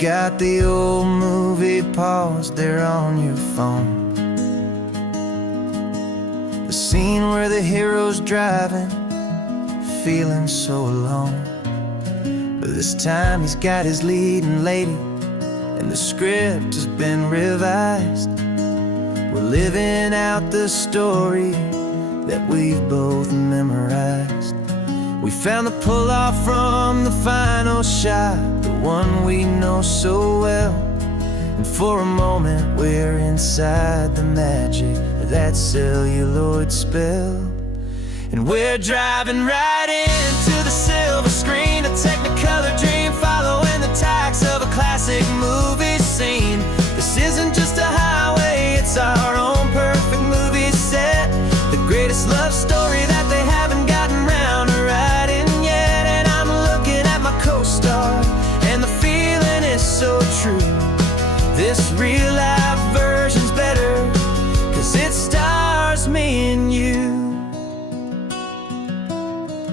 You've got the old movie paused there on your phone, the scene where the hero's driving, feeling so alone. But this time he's got his leading lady, and the script has been revised. We're living out the story that we've both memorized. We found the pull-off from the final shot, the one we know so well. And for a moment we're inside the magic of that celluloid spell. And we're driving right into the silver screen, a Technicolor dream, following the tacks of a classic movie scene. This isn't just a highway, it's our own perfect movie set, the greatest love story that they haven't gotten round to writing yet. And I'm looking at my co-star, and the feeling is so true. This real-life version's better, 'cause it stars me and you.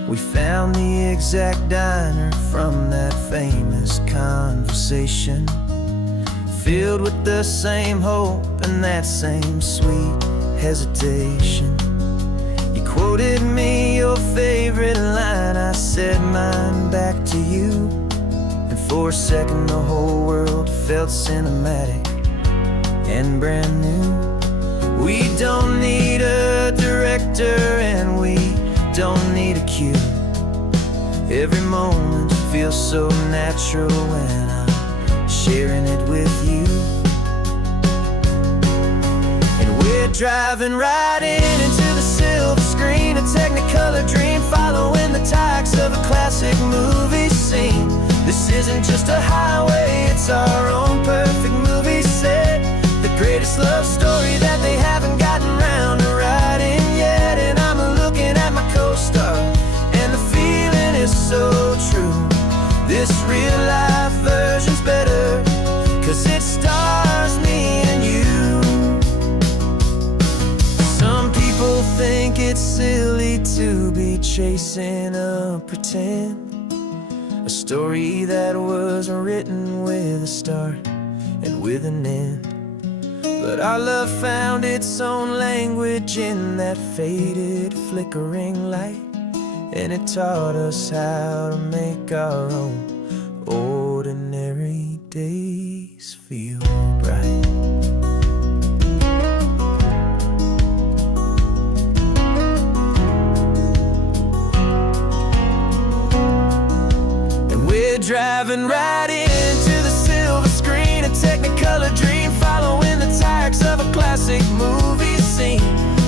We found the exact diner from that famous conversation, filled with the same hope and that same sweet hesitation. You quoted me your favorite line, I said mine back to you. And for a second the whole world felt cinematic and brand new. We don't need a director and we don't need a cue. Every moment feels so natural when I'm sharing it with you. And we're driving right into the silver screen, a Technicolor dream, following the tacks of a classic movie scene. This isn't just a highway, it's our own perfect movie set, the greatest love story that they haven't gotten round to writing yet. And I'm looking at my co-star, and the feeling is so true. This real-life version's better, 'cause it stars me and you. Some people think it's silly to be chasing a pretend, a story that was written with a start and with an end. But our love found its own language in that faded, flickering light, and it taught us how to make our own ordinary days feel bright. And we're driving right into the silver screen, a Technicolor dream, following the tacks of a classic movie scene.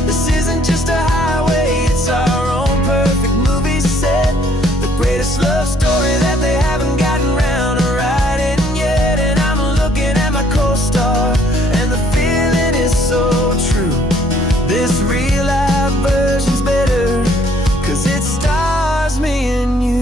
This isn't just a highway, it's our own perfect movie set, the greatest love story that they haven't gotten round to writing yet. And I'm looking at my co-star, and the feeling is so true. This real-life version's better, 'cause it stars me and you.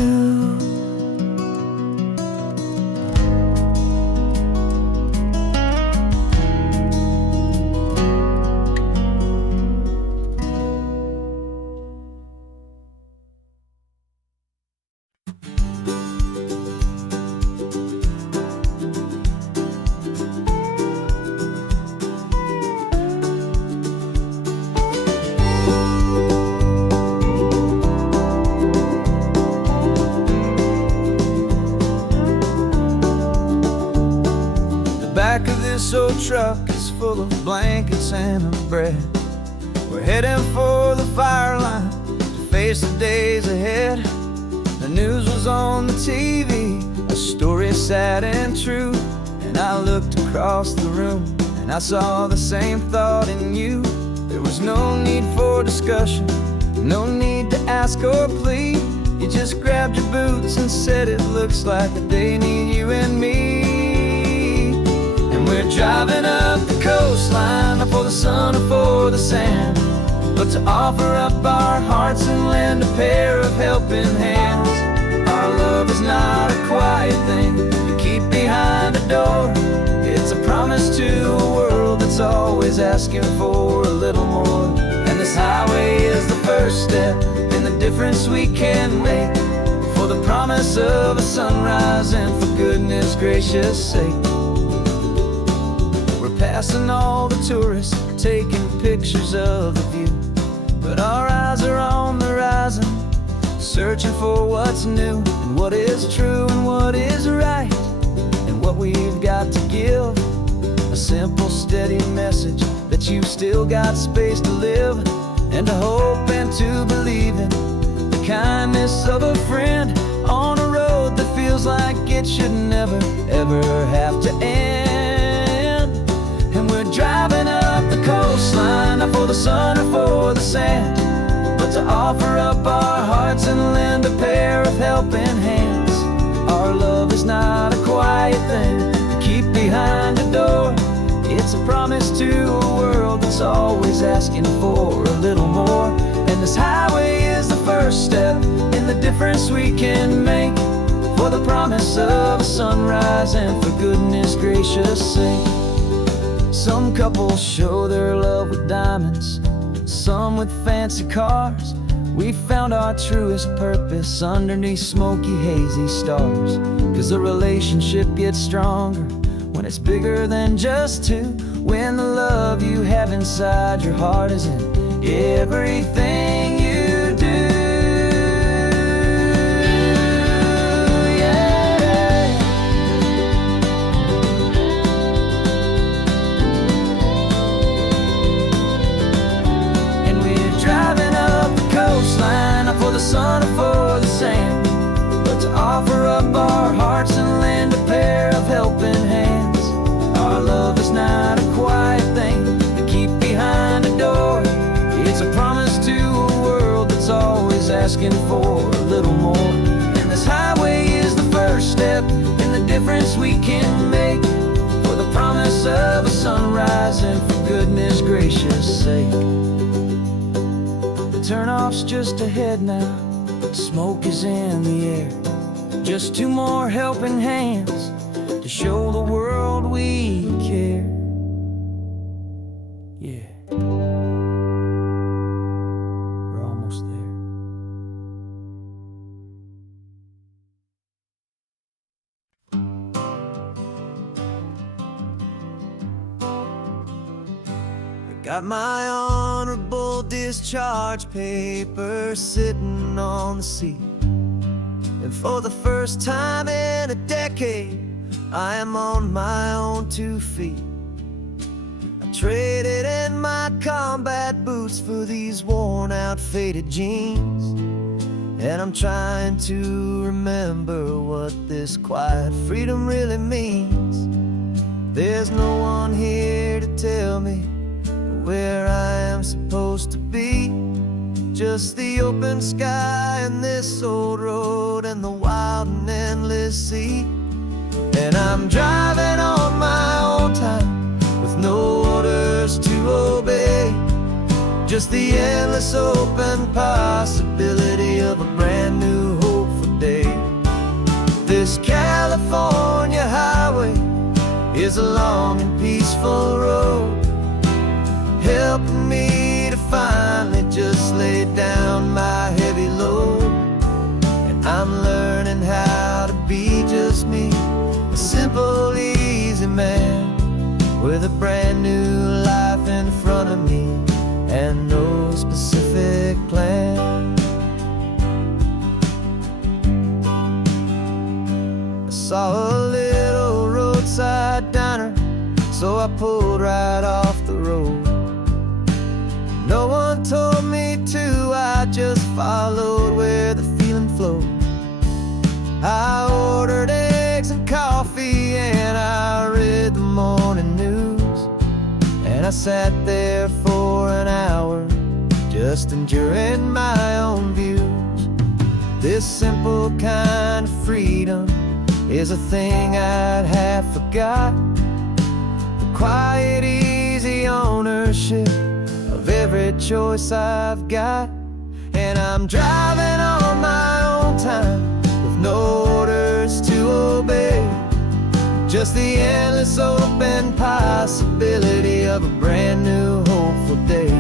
Back of this old truck is full of blankets and of bread. We're heading for the fire line to face the days ahead. The news was on the TV, a story sad and true. And I looked across the room and I saw the same thought in you. There was no need for discussion, no need to ask or plead. You just grabbed your boots and said it looks like a day need you and me. We're driving up the coastline, not for the sun or for the sand, but to offer up our hearts and lend a pair of helping hands. Our love is not a quiet thing you keep behind a door. It's a promise to a world that's always asking for a little more. And this highway is the first step in the difference we can make for for the promise of a sunrise, and for goodness gracious sake. We're passing all the tourists, taking pictures of the view, but our eyes are on the horizon, searching for what's new, and what is true, and what is right, and what we've got to give. A simple, steady message that you've still got space to live, and to hope and to believe in the kindness of a friend on a road that feels like it should never, ever have to end. And we're driving up the coastline, not for the sun or for the sand, but to offer up our hearts and lend a pair of helping hands. Our love is not a quiet thing to keep behind a door. It's a promise to a world that's always asking for a little more. And this highway is the first step in the difference we can make, for the promise of a sunrise, and for goodness gracious sake. Some couples show their love with diamonds, some with fancy cars. We found our truest purpose underneath smoky, hazy stars. 'Cause a relationship gets stronger when it's bigger than just two, when the love you have inside your heart is in everything you do. Yeah. And we're driving up the coastline, not for the sun or for the sand, but to offer up our hearts and lend a pair of helping hands. Our love is not a quiet thing to keep behind a door. It's a promise to a world that's always asking for a little more. And this highway is the first step in the difference we can make, for the promise of a sunrise, and for goodness gracious sake. The turnoff's just ahead now, smoke is in the air. Just two more helping hands to show the world we care. Yeah, we're almost there. I got my honorable discharge papers sitting on the seat, and for the first time in a decade, I am on my own 2 feet. I traded in my combat boots for these worn out, faded jeans, and I'm trying to remember what this quiet freedom really means. There's no one here to tell me where I am supposed to be, just the open sky and this old road and the wild and endless sea. And I'm driving on my own time with no orders to obey, just the endless open possibility of a brand new hopeful day. This California highway is a long and peaceful road, helping me to finally just lay down my heavy load. And I'm learning how to be just me, a simple, easy man with a brand new life in front of me and no specific plan. I saw a little roadside diner, so I pulled right off the road. No one told me to, I just followed where the feeling flowed. I ordered eggs and coffee, and I read the morning news, and I sat there for an hour, just enjoying my own views. This simple kind of freedom is a thing I'd have forgot, the quiet, easy ownership of every choice I've got. And I'm driving on my own time with no orders to obey, just the endless open possibility of a brand new hopeful day.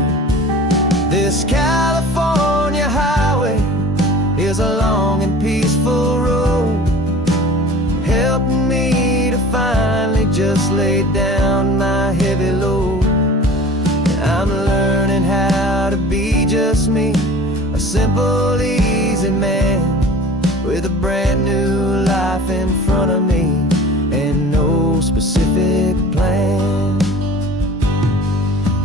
This California highway is a long and peaceful just laid down my heavy load. I'm learning how to be just me, a simple, easy man with a brand new life in front of me and no specific plan.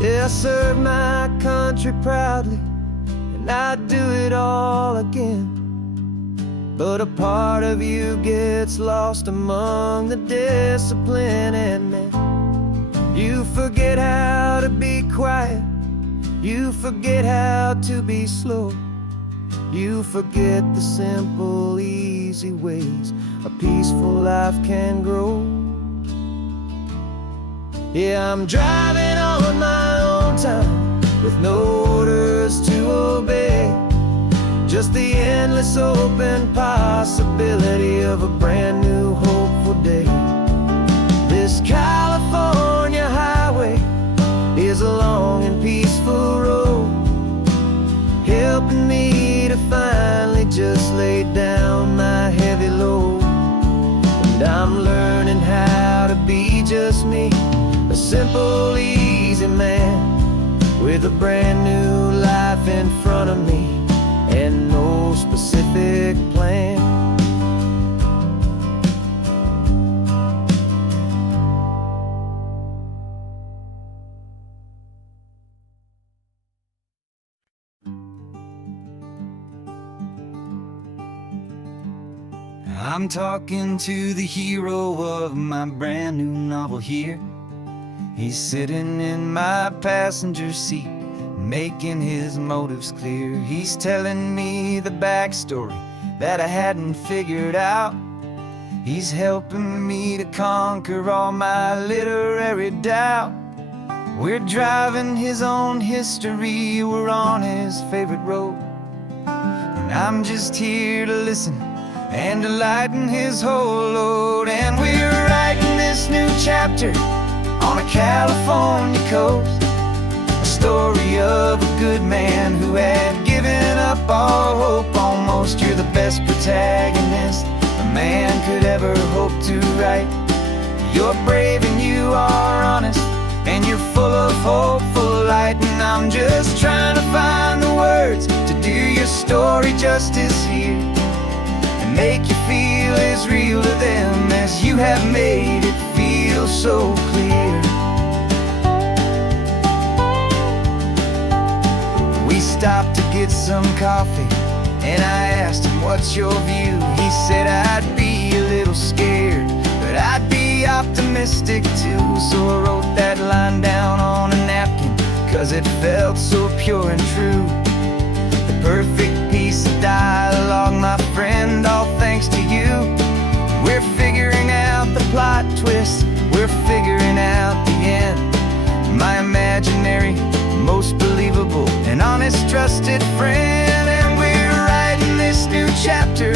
Yeah, I serve my country proudly, and I'd do it all again. But a part of you gets lost among the discipline, and man, you forget how to be quiet, you forget how to be slow, you forget the simple, easy ways a peaceful life can grow. Yeah, I'm driving on my own time with no orders to obey, just the endless open possibility of a brand new hopeful day. This California highway is a long and peaceful road, helping me to finally just lay down my heavy load. And I'm learning how to be just me, a simple, easy man with a brand new life in front of me and no specific plan. I'm talking to the hero of my brand new novel here. He's sitting in my passenger seat, making his motives clear. He's telling me the backstory that I hadn't figured out. He's helping me to conquer all my literary doubt. We're driving his own history, we're on his favorite road, and I'm just here to listen and to lighten his whole load. And we're writing this new chapter on a California coast, a story of a good man who had given up all hope almost. You're the best protagonist a man could ever hope to write. You're brave and you are honest, and you're full of hopeful light. And I'm just trying to find the words to do your story justice here, and make you feel as real to them as you have made it feel so clear. We stopped to get some coffee, and I asked him, what's your view? He said, I'd be a little scared, but I'd be optimistic too. So I wrote that line down on a napkin, 'cause it felt so pure and true. The perfect piece of dialogue, my friend, all thanks to you. We're figuring out the plot twist, we're figuring out the end. My imaginary, most believable and honest trusted friend. And we're writing this new chapter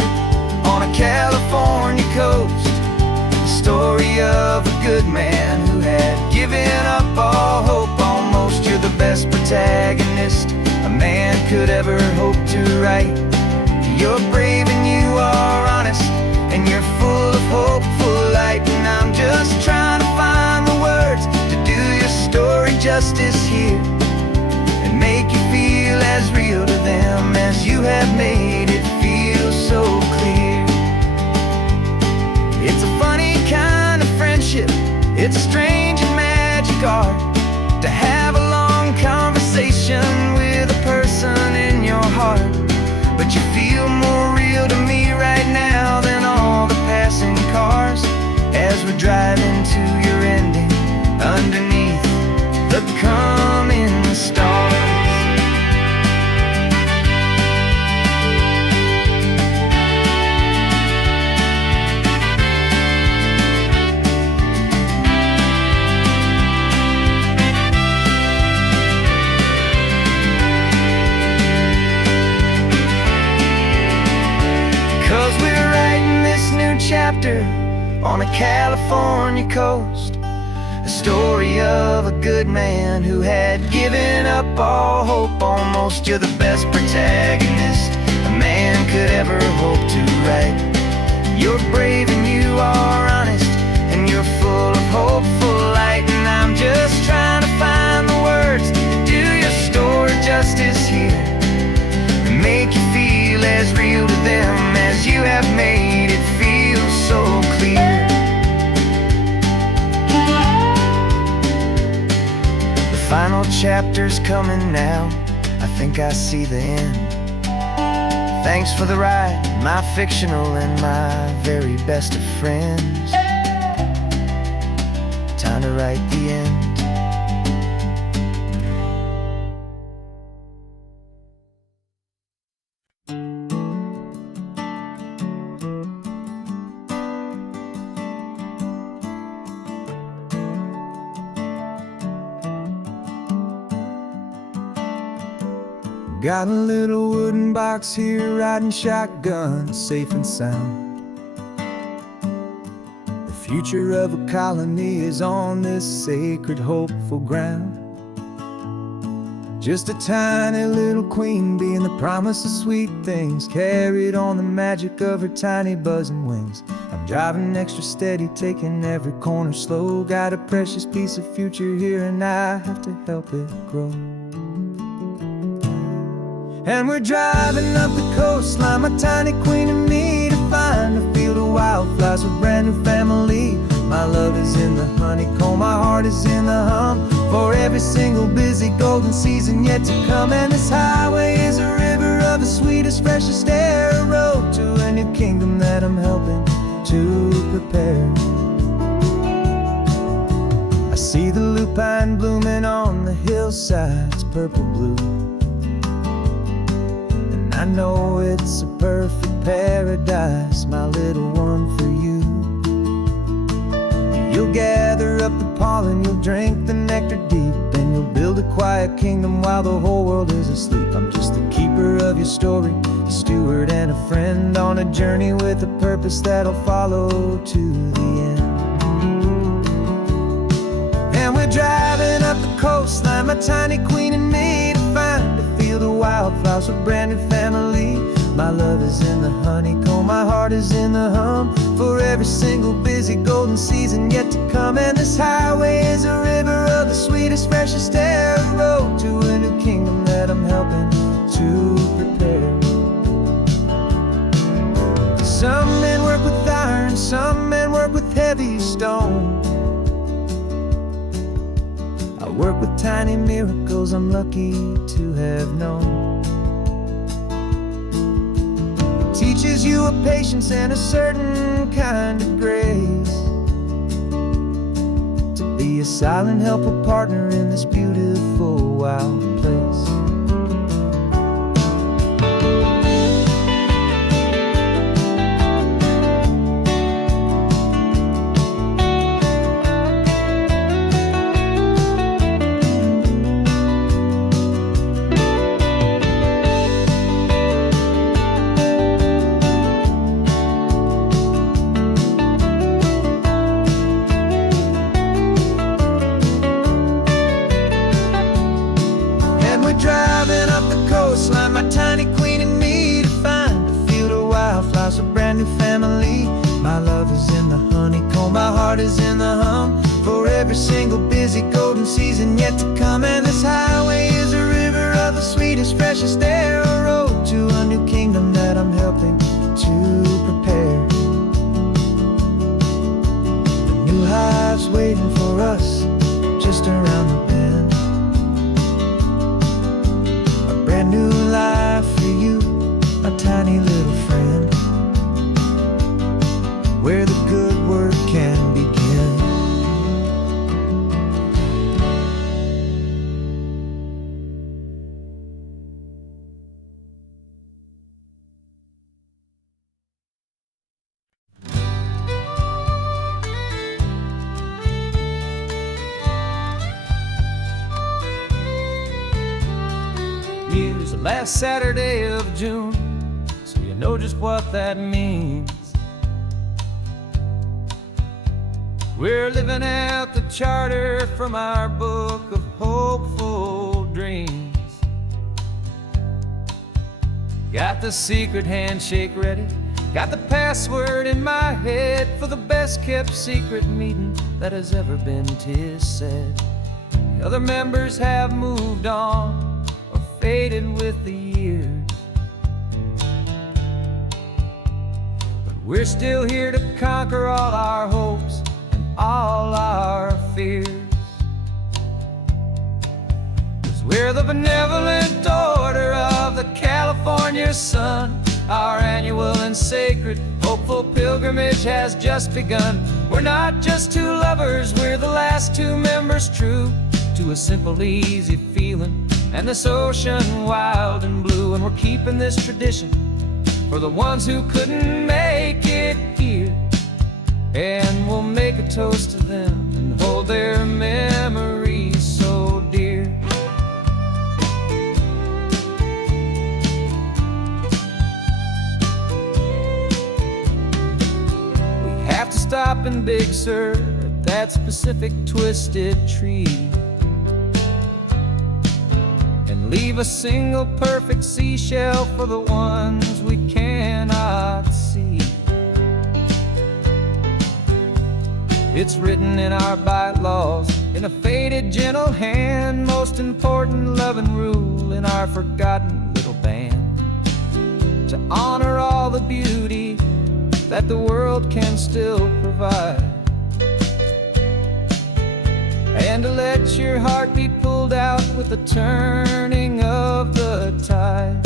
on a California coast, the story of a good man who had given up all hope almost. You're the best protagonist a man could ever hope to write. You're brave and you are honest, and you're full of hopeful light. And I'm just trying to find the words to do your story justice here, and make you feel as real to them as you have made it feel so clear. It's a funny kind of friendship, it's a strange and magic art to have a long conversation with a person in your heart. But you feel more real to me right now than all the passing cars, as we're driving to your ending underneath the coming stars. 'Cause we're writing this new chapter on a California coast, a story of a good man who had given up all hope almost. You're the best protagonist a man could ever hope to write. You're brave and you are honest, and you're full of hopeful light, and I'm just trying to find the words to do your story justice here, and make you feel as real to them as you have made it feel so clear. The final chapter's coming now, I think I see the end. Thanks for the ride, my fictional and my very best of friends. Time to write the end. Got a little wooden box here, riding shotgun, safe and sound. The future of a colony is on this sacred, hopeful ground. Just a tiny little queen bee, and the promise of sweet things carried on the magic of her tiny buzzing wings. I'm driving extra steady, taking every corner slow. Got a precious piece of future here, and I have to help it grow. And we're driving up the coastline, my tiny queen and me, to find a field of wildflowers with a brand new family. My love is in the honeycomb, my heart is in the hum, for every single busy golden season yet to come. And this highway is a river of the sweetest, freshest air, a road to a new kingdom that I'm helping to prepare. I see the lupine blooming on the hillsides, purple blue. I know it's a perfect paradise, my little one, for you. You'll gather up the pollen, you'll drink the nectar deep, and you'll build a quiet kingdom while the whole world is asleep. I'm just the keeper of your story, a steward and a friend, on a journey with a purpose that'll follow to the end. And we're driving up the coastline, my tiny queen and me, to find a field of wildflowers with a brand new family. My love is in the honeycomb, my heart is in the hum, for every single busy golden season yet to come. And this highway is a river of the sweetest, freshest air, a road to a new kingdom that I'm helping to prepare. Some men work with iron, some men work with heavy stone. I work with tiny miracles I'm lucky to have known. It teaches you a patience and a certain kind of grace, to be a silent helper partner in this beautiful wild place. Driving up the coastline, my tiny queen and me, to find a field of wildflowers, a brand new family. My love is in the honeycomb, my heart is in the hum, for every single busy golden season yet to come. And this highway is a river of the sweetest, freshest air, a road to a new kingdom that I'm helping to prepare. The new hive's waiting for us just around the bend. Brand new life for you, my tiny little friend, where the good work can begin. Here's the last Saturday of June, so you know just what that means. We're living out the charter from our book of hopeful dreams. Got the secret handshake ready, Got the password in my head for the best kept secret meeting that has ever been, 'tis said. The other members have moved on or faded with the years, but we're still here to conquer all our hopes and all our fears. 'Cause we're the Benevolent Order of the California Sun. Our annual and sacred hopeful pilgrimage has just begun. We're not just two lovers, we're the last two members true to a simple, easy feeling and this ocean wild and blue. And we're keeping this tradition for the ones who couldn't make it here, and we'll make a toast to them and hold their memories so dear. Have to stop in Big Sur at that specific twisted tree and leave a single perfect seashell for the ones we cannot see. It's written in our bylaws in a faded gentle hand, most important love and rule in our forgotten little band, to honor all the beauty that the world can still provide, and to let your heart be pulled out with the turning of the tide.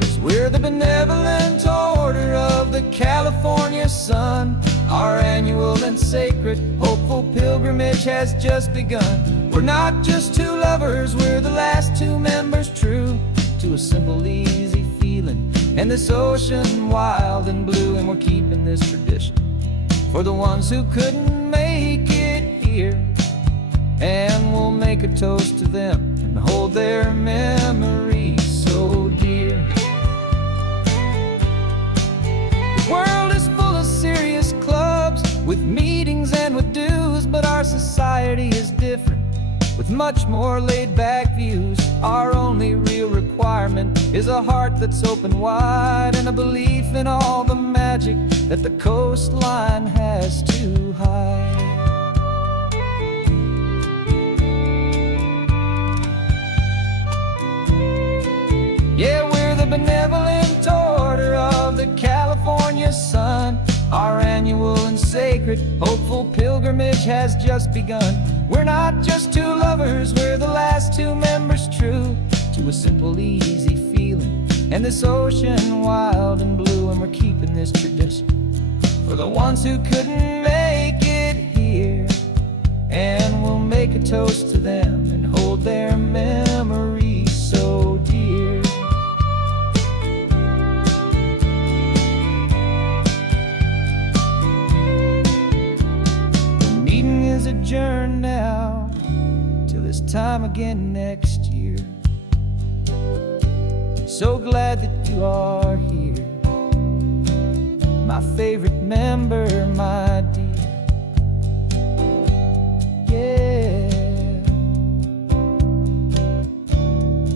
'Cause we're the Benevolent Order of the California Sun. Our annual and sacred hopeful pilgrimage has just begun. We're not just two lovers, we're the last two members true to a simple, easy feeling and this ocean wild and blue. And we're keeping this tradition for the ones who couldn't make it here, and we'll make a toast to them and hold their memories so dear. The world is full of serious clubs with meetings and with dues, but our society is different with much more laid-back views. Our only real requirement is a heart that's open wide and a belief in all the magic that the coastline has to hide. Yeah, we're the Benevolent Order of the California Sun. Our annual and sacred hopeful pilgrimage has just begun. We're not just two lovers, we're the last two members true to a simple, easy feeling and this ocean wild and blue. And we're keeping this tradition for the ones who couldn't make it here, and we'll make a toast to them and hold their memories so dear. Adjourn now till this time again next year. So glad that you are here, my favorite member, my dear. Yeah,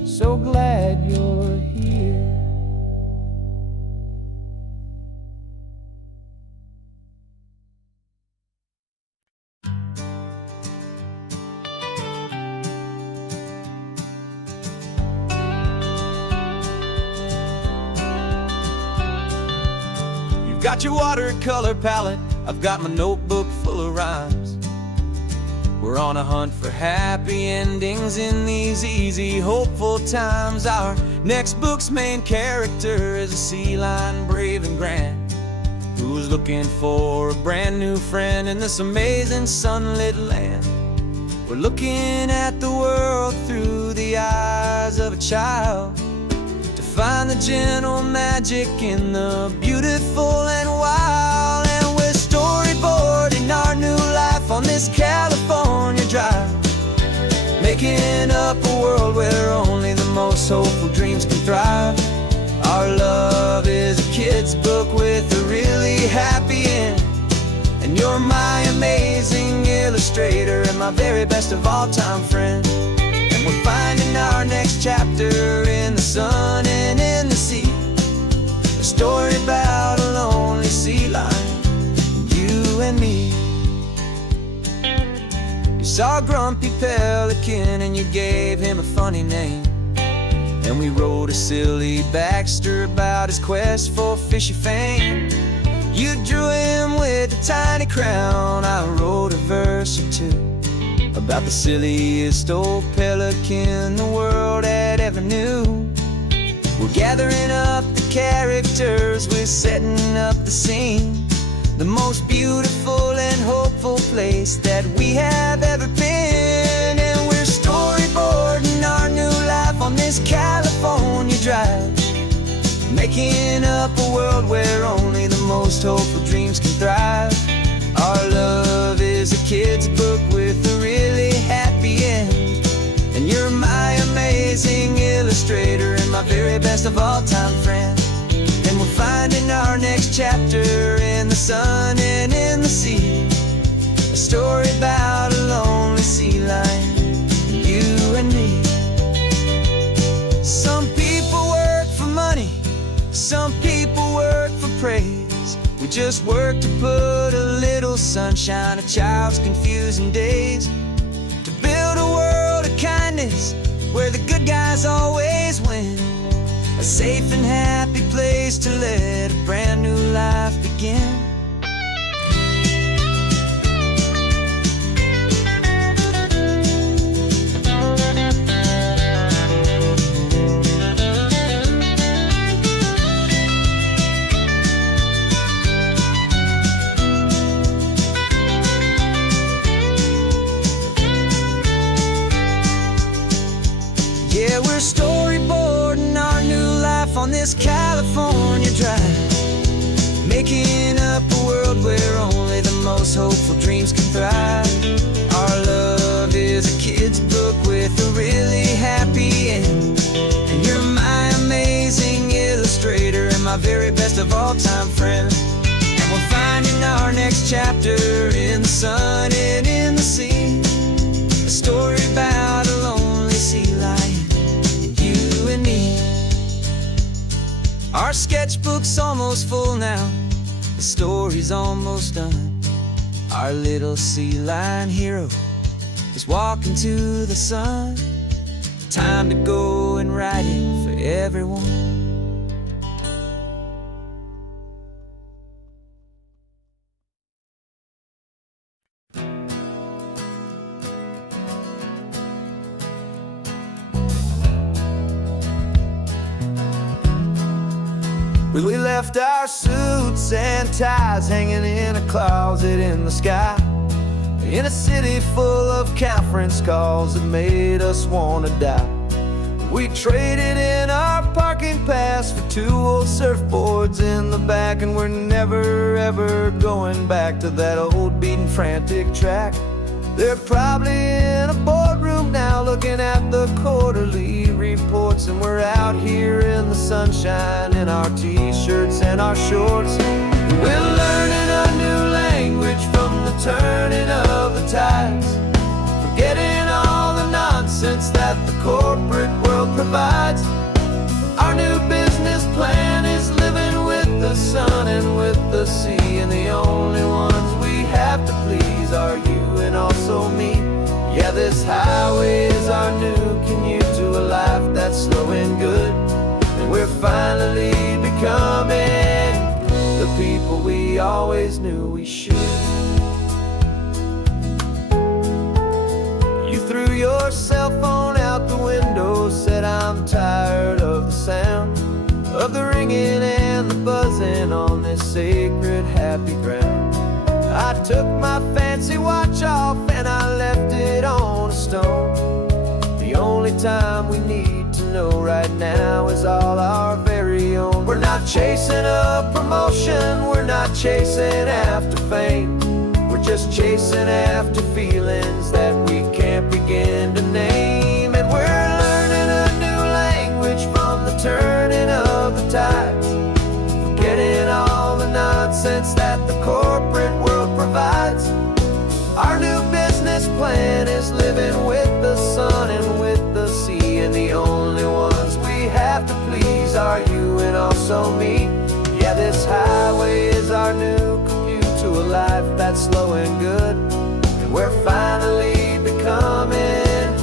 so glad you're here. Got your watercolor palette, I've got my notebook full of rhymes. We're on a hunt for happy endings in these easy, hopeful times. Our next book's main character is a sea lion, brave and grand, who's looking for a brand new friend in this amazing sunlit land. We're looking at the world through the eyes of a child, find the gentle magic in the beautiful and wild. And we're storyboarding our new life on this California drive, making up a world where only the most hopeful dreams can thrive. Our love is a kid's book with a really happy end, and you're my amazing illustrator and my very best of all time friend. We're finding our next chapter in the sun and in the sea, story about a lonely sea lion, you and me. You saw a grumpy pelican and you gave him a funny name, and we wrote a silly Baxter about his quest for fishy fame. You drew him with a tiny crown, I wrote a verse or two about the silliest old pelican the world had ever knew. We're gathering up the characters, we're setting up the scene, the most beautiful and hopeful place that we have ever been. And we're storyboarding our new life on this California drive, making up a world where only the most hopeful dreams can thrive. Our love is a kid's book with a really happy end, and you're my amazing illustrator and my very best of all-time friend. And we're finding our next chapter in the sun and in the sea, a story about a lonely sea lion, you and me. Some people work for money, some people work for praise. We just work to put a little sunshine in a child's confusing days, to build a world of kindness where the good guys always win, a safe and happy place to let a brand new life begin. Yeah, we're storyboarding our new life on this California drive, making up a world where only the most hopeful dreams can thrive. Our love is a kid's book with a really happy end, and you're my amazing illustrator and my very best of all-time friend. And we're finding our next chapter in the sun and in the sea, a story about a lonely sea lion, you and me. Our sketchbook's almost full now, the story's almost done. Our little sea lion hero is walking to the sun. Time to go and write it for everyone. We left our suits and ties hanging in a closet in the sky, in a city full of conference calls that made us want to die. We traded in our parking pass for 2 old surfboards in the back, and we're never ever going back to that old beaten frantic track. They're probably in a boardroom now looking at the quarterly reports, and we're out here in the sunshine in our t-shirts and our shorts. We're learning a new language from the turning of the tides, forgetting all the nonsense that the corporate world provides. Our new business plan is living with the sun and with the sea, and the only ones we have to please are you and also me. Yeah, this highway is our new commute to a life that's slow and good, and we're finally becoming the people we always knew we should. You threw your cell phone out the window, said I'm tired of the sound of the ringing and the buzzing on this sacred happy ground. I took my fancy watch off and I left it on a stone. The only time we need to know right now is all our very own. We're not chasing a promotion, we're not chasing after fame, we're just chasing after feelings that we can't begin to name. And we're learning a new language from the turning of the tides, forgetting all the nonsense that the corporate world provides. Our new business plan is living with the sun and with the sea, and the only ones we have to please are you and also me. highway is our new commute to a life that's slow and good. And we're finally becoming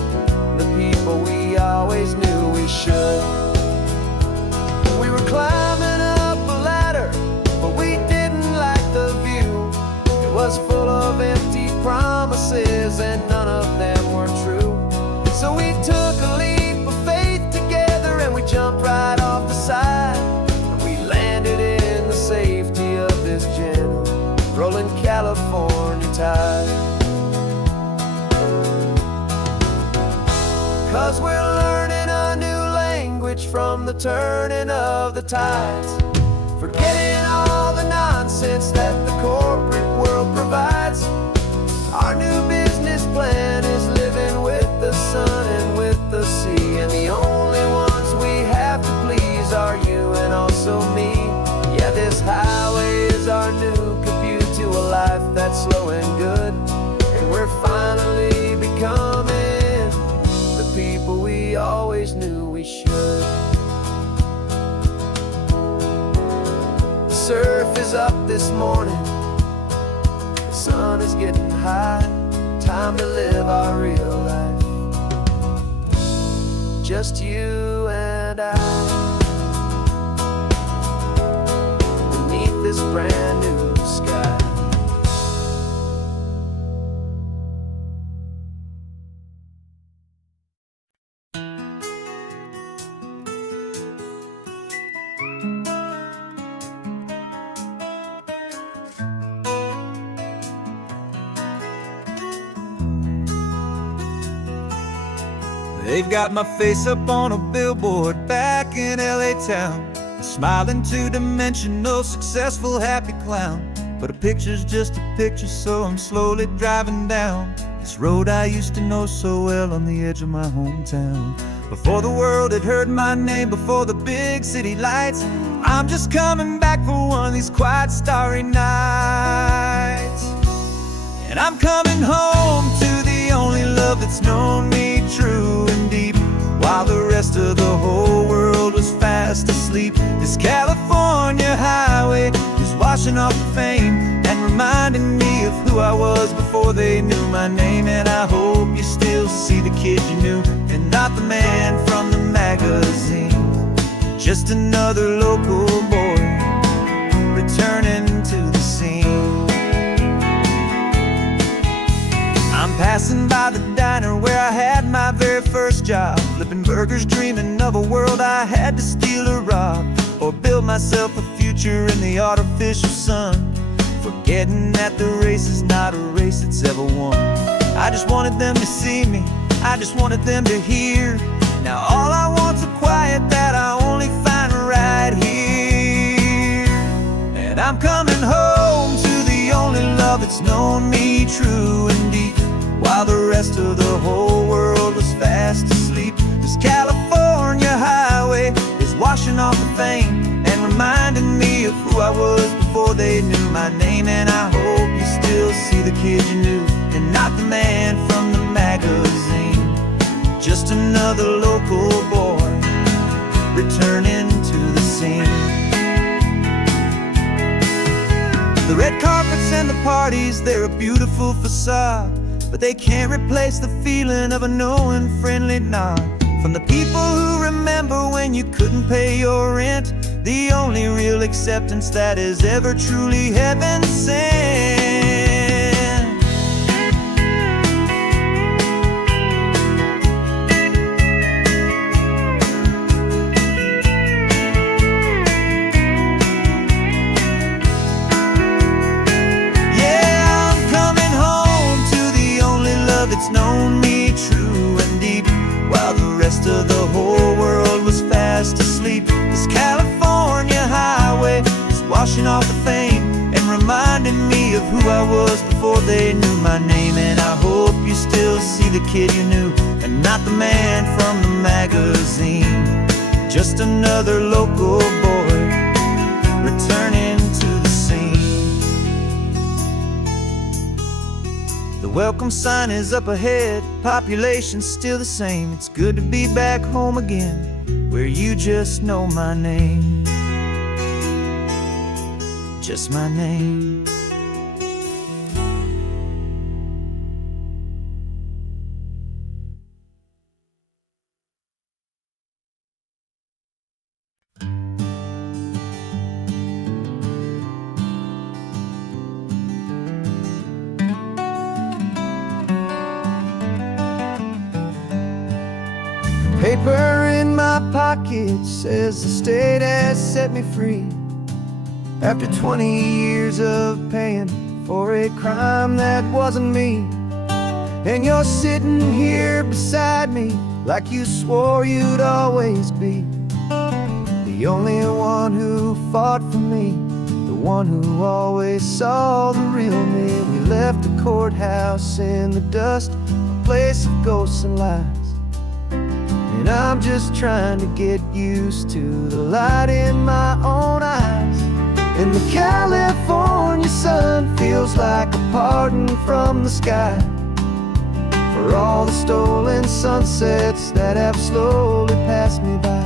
the people we always knew we should. We were climbing up a ladder, but we didn't like the view. It was full of empty promises and none of them were true. So we took a leap of faith together and we jumped right off the side. And we landed in the safety of this gentle rolling California tide. 'Cause we're learning a new language from the turning of the tides, forgetting all the nonsense that the corporate world provides. Our new business plan is living with the sun and with the sea, and the only ones we have to please are you and also me. Yeah, this highway is our new commute to a life that's slow and good. And we're finally becoming the people we always knew we should. The surf is up this morning, the sun is getting high. Time to live our real life, just you and I, beneath this brand new sky. They've got my face up on a billboard back in LA town, a smiling two-dimensional, successful, happy clown. But a picture's just a picture, so I'm slowly driving down this road I used to know so well on the edge of my hometown. Before the world had heard my name, before the big city lights, I'm just coming back for one of these quiet, starry nights. And I'm coming home to the only love that's known me true and deep, while the rest of the whole world was fast asleep. This California highway is washing off the fame and reminding me of who I was before they knew my name. And I hope you still see the kid you knew and not the man from the magazine, just another local boy returning to the scene. I'm passing by the diner where I had my very first job, flipping burgers, dreaming of a world I had to steal or rob, or build myself a future in the artificial sun, forgetting that the race is not a race that's ever won. I just wanted them to see me, I just wanted them to hear. Now all I want's a quiet that I only find right here. And I'm coming home to the only love that's known me true and deep, while the rest of the whole world was fast asleep. This California highway is washing off the fame and reminding me of who I was before they knew my name. And I hope you still see the kid you knew and not the man from the magazine, just another local boy returning to the scene. The red carpets and the parties, they're a beautiful facade, but they can't replace the feeling of a knowing, friendly nod from the people who remember when you couldn't pay your rent, the only real acceptance that is ever truly heaven sent. It's known me true and deep, while the rest of the whole world was fast asleep. This California highway is washing off the fame and reminding me of who I was before they knew my name. And I hope you still see the kid you knew and not the man from the magazine, just another local boy returning to the scene. The welcome sign is up ahead, population's still the same. It's good to be back home again, where you just know my name. just my name. Paper in my pocket says the state has set me free after 20 years of paying for a crime that wasn't me. And you're sitting here beside me like you swore you'd always be the only one who fought for me, the one who always saw the real me. We left the courthouse in the dust, a place of ghosts and lies. And I'm just trying to get used to the light in my own eyes. And the California sun feels like a pardon from the sky for all the stolen sunsets that have slowly passed me by.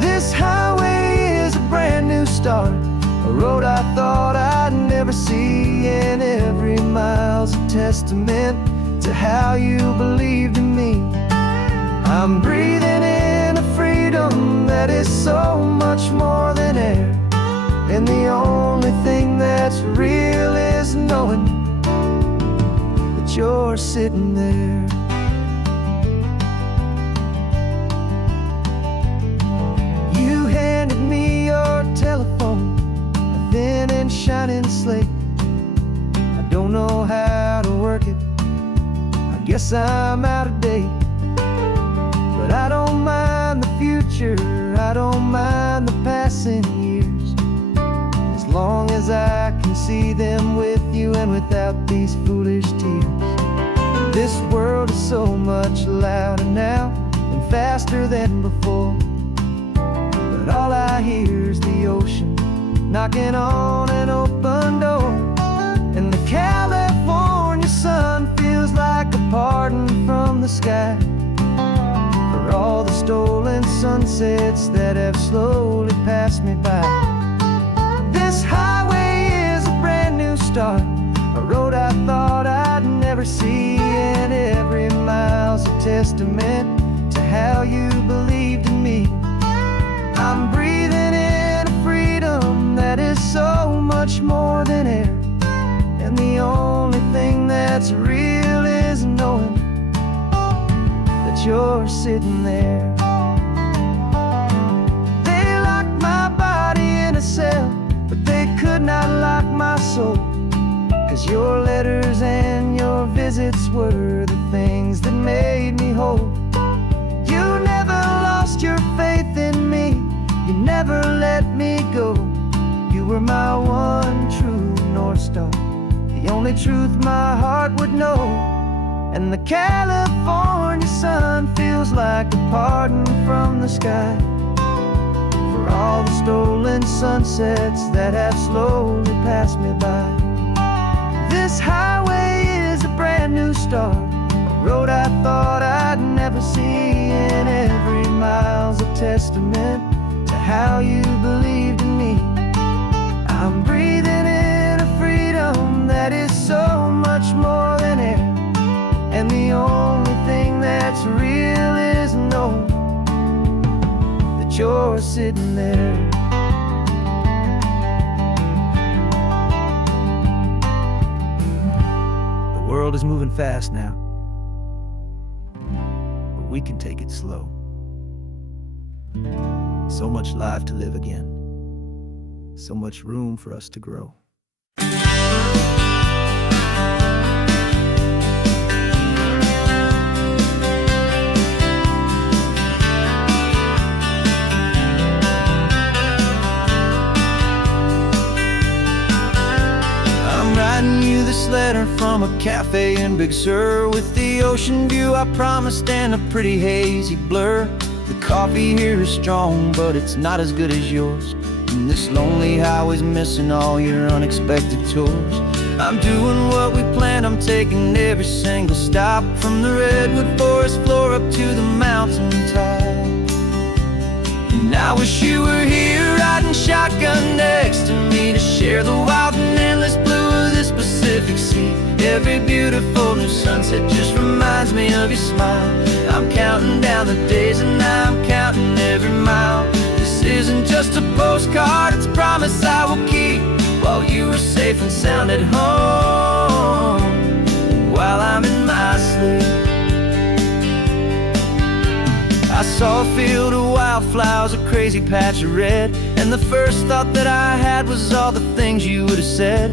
This highway is a brand new start, a road I thought I'd never see, and every mile's a testament to how you believed in me. I'm breathing in a freedom that is so much more than air, and the only thing that's real is knowing that you're sitting there. You handed me your telephone, a thin and shining slate. I don't know how to work it, I guess I'm out of date. But I don't mind the future, I don't mind the passing years, as long as I can see them with you and without these foolish tears. This world is so much louder now and faster than before, but all I hear is the ocean knocking on an open door. And the California sun feels like a pardon from the sky for all the stolen sunsets that have slowly passed me by. This highway is a brand new start, a road I thought I'd never see, and every mile's a testament to how you believed in me. I'm breathing in a freedom that is so much more than air, and the only thing that's real is knowing that you're sitting there. They locked my body in a cell, but they could not lock my soul, 'cause your letters and your visits were the things that made me whole. You never lost your faith in me, you never let me go. You were my one true North Star, the only truth my heart would know. And the California sun feels like a pardon from the sky for all the stolen sunsets that have slowly passed me by. This highway is a brand new start, a road I thought I'd never see, and every mile's a testament to how you believed in me. I'm breathing in a freedom that is so much more than air, and the only thing that's real is knowing that you're sitting there. The world is moving fast now, but we can take it slow. So much life to live again, so much room for us to grow. Writing you this letter from a cafe in Big Sur, with the ocean view I promised and a pretty hazy blur. The coffee here is strong, but it's not as good as yours, and this lonely highway's missing all your unexpected tours. I'm doing what we planned, I'm taking every single stop, from the redwood forest floor up to the mountain top. And I wish you were here riding shotgun next to me to share the wild and endless blue of this Pacific Sea. Every beautiful new sunset just reminds me of your smile. I'm counting down the days and I'm counting every mile. This isn't just a postcard, it's a promise I will keep, while you are safe and sound at home, while I'm in my sleep. I saw a field of wildflowers, a crazy patch of red, and the first thought that I had was all the things you would have said.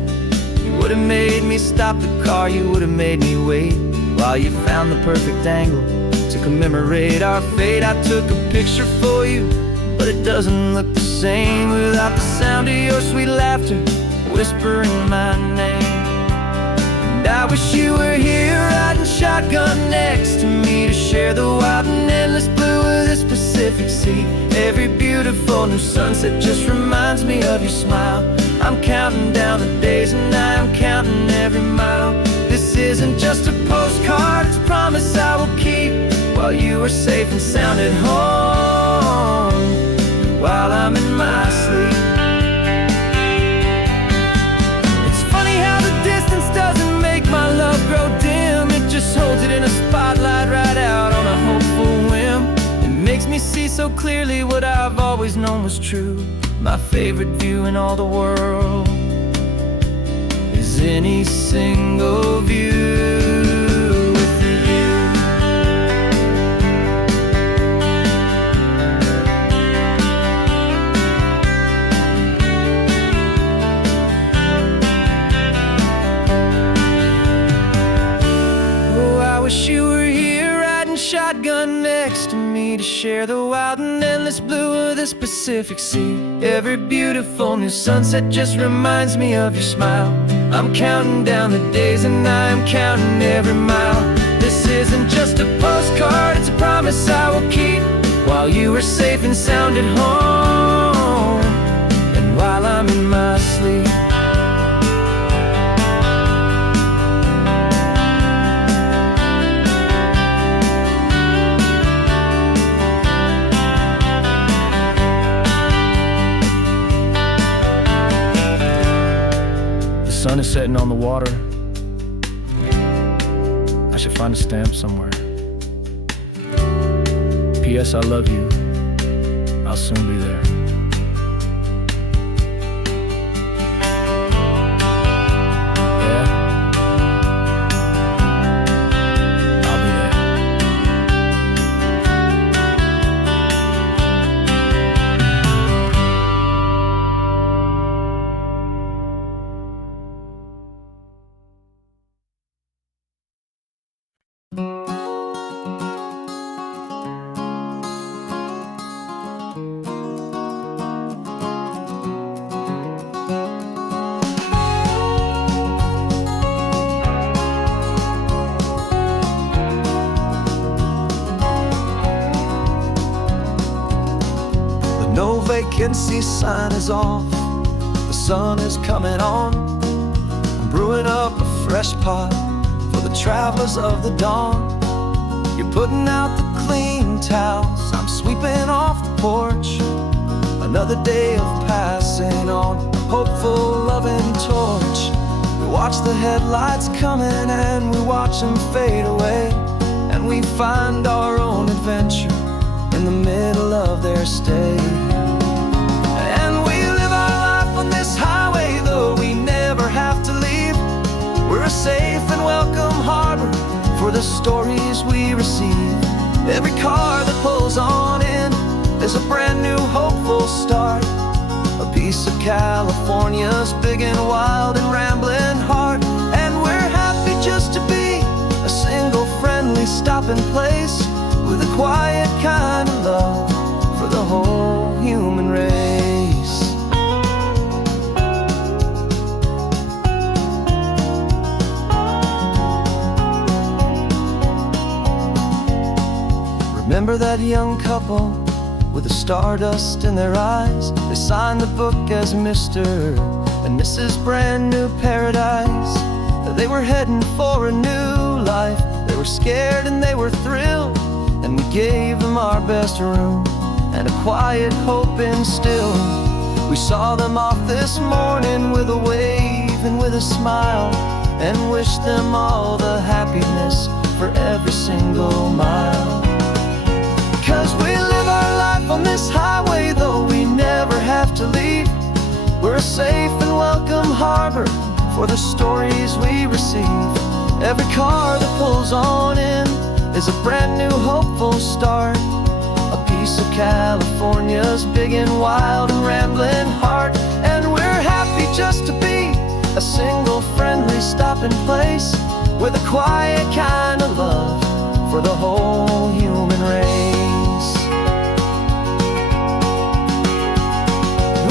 You would have made me stop the car, you would have made me wait, while you found the perfect angle to commemorate our fate. I took a picture for you, but it doesn't look the same without the sound of your sweet laughter whispering my name. And I wish you were here riding shotgun next to me to share the wild and endless blue of this Pacific Sea. Every beautiful new sunset just reminds me of your smile. I'm counting down the days and I'm counting every mile. This isn't just a postcard, it's a promise I will keep, while you are safe and sound at home, while I'm in my sleep. It's funny how the distance doesn't make my love grow dim. It just holds it in a spotlight right out on a hopeful whim. It makes me see so clearly what I've always known was true. My favorite view in all the world is any single view with you. Oh, I wish you were here riding shotgun next to me to share the wild and endless blue of this Pacific Sea. Every beautiful new sunset just reminds me of your smile. I'm counting down the days and I'm counting every mile. This isn't just a postcard, it's a promise I will keep, while you are safe and sound at home, and while I'm in my sleep. The sun is setting on the water. I should find a stamp somewhere. P.S. I love you. I'll soon be there. Yeah? I'll be there. No vacancy sign is off, the sun is coming on. I'm brewing up a fresh pot for the travelers of the dawn. You're putting out the clean towels, I'm sweeping off the porch. Another day of passing on, a hopeful loving torch. We watch the headlights coming and we watch them fade away, and we find our own adventure in the middle of their stay. And we live our life on this highway, though we never have to leave. We're a safe and welcome harbor for the stories we receive. Every car that pulls on in is a brand new hopeful start, a piece of California's big and wild and rambling heart. And we're happy just to be a single friendly stopping place, with a quiet kind of love for the whole human race. Remember that young couple with the stardust in their eyes? They signed the book as Mr. and Mrs. Brand New Paradise. They were heading for a new life. They were scared and they were thrilled, and we gave them our best room. and a quiet hope instilled. We saw them off this morning with a wave and with a smile, and wished them all the happiness for every single mile. 'Cause we live our life on this highway, though we never have to leave. We're a safe and welcome harbor for the stories we receive. Every car that pulls on in is a brand new hopeful start, a piece of California's big and wild and rambling heart. And we're happy just to be a single friendly stopping place, with a quiet kind of love for the whole human race.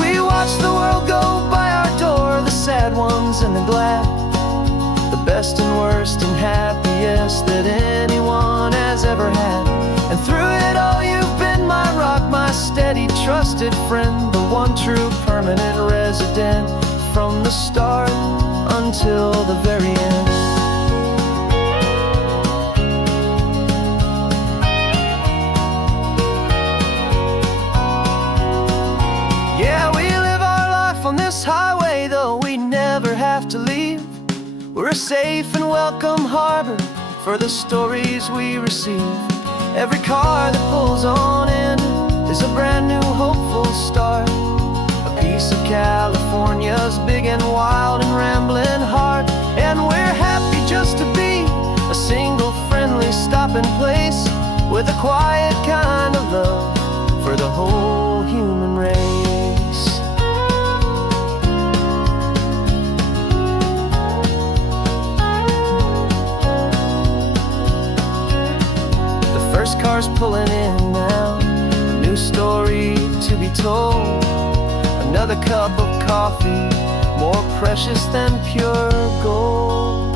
We watch the world go by our door, the sad ones and the glad, the best and worst and happiest that anyone has ever had. And through it all you've been my rock, my steady trusted friend, the one true permanent resident, from the start until the very end. Yeah, we live our life on this highway, though we never have to leave. We're a safe and welcome harbor for the stories we receive. Every car that pulls on in is a brand new hopeful start, a piece of California's big and wild and rambling heart. And we're happy just to be a single friendly stopping place, with a quiet kind of love for the whole human race. First car's pulling in now, a new story to be told. Another cup of coffee, more precious than pure gold.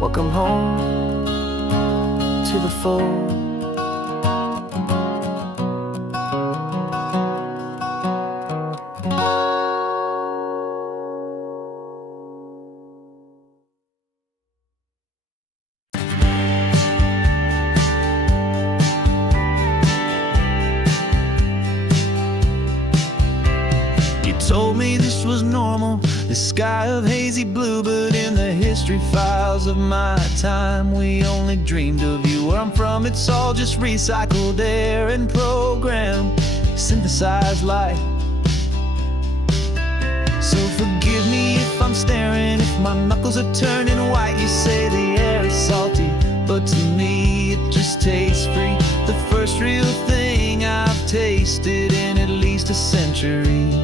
Welcome home to the fold. Told me this was normal, this sky of hazy blue, but in the history files of my time, we only dreamed of you. Where I'm from, it's all just recycled air and programmed, synthesized light. So forgive me if I'm staring, if my knuckles are turning white. You say the air is salty, but to me it just tastes free. The first real thing I've tasted in at least a century.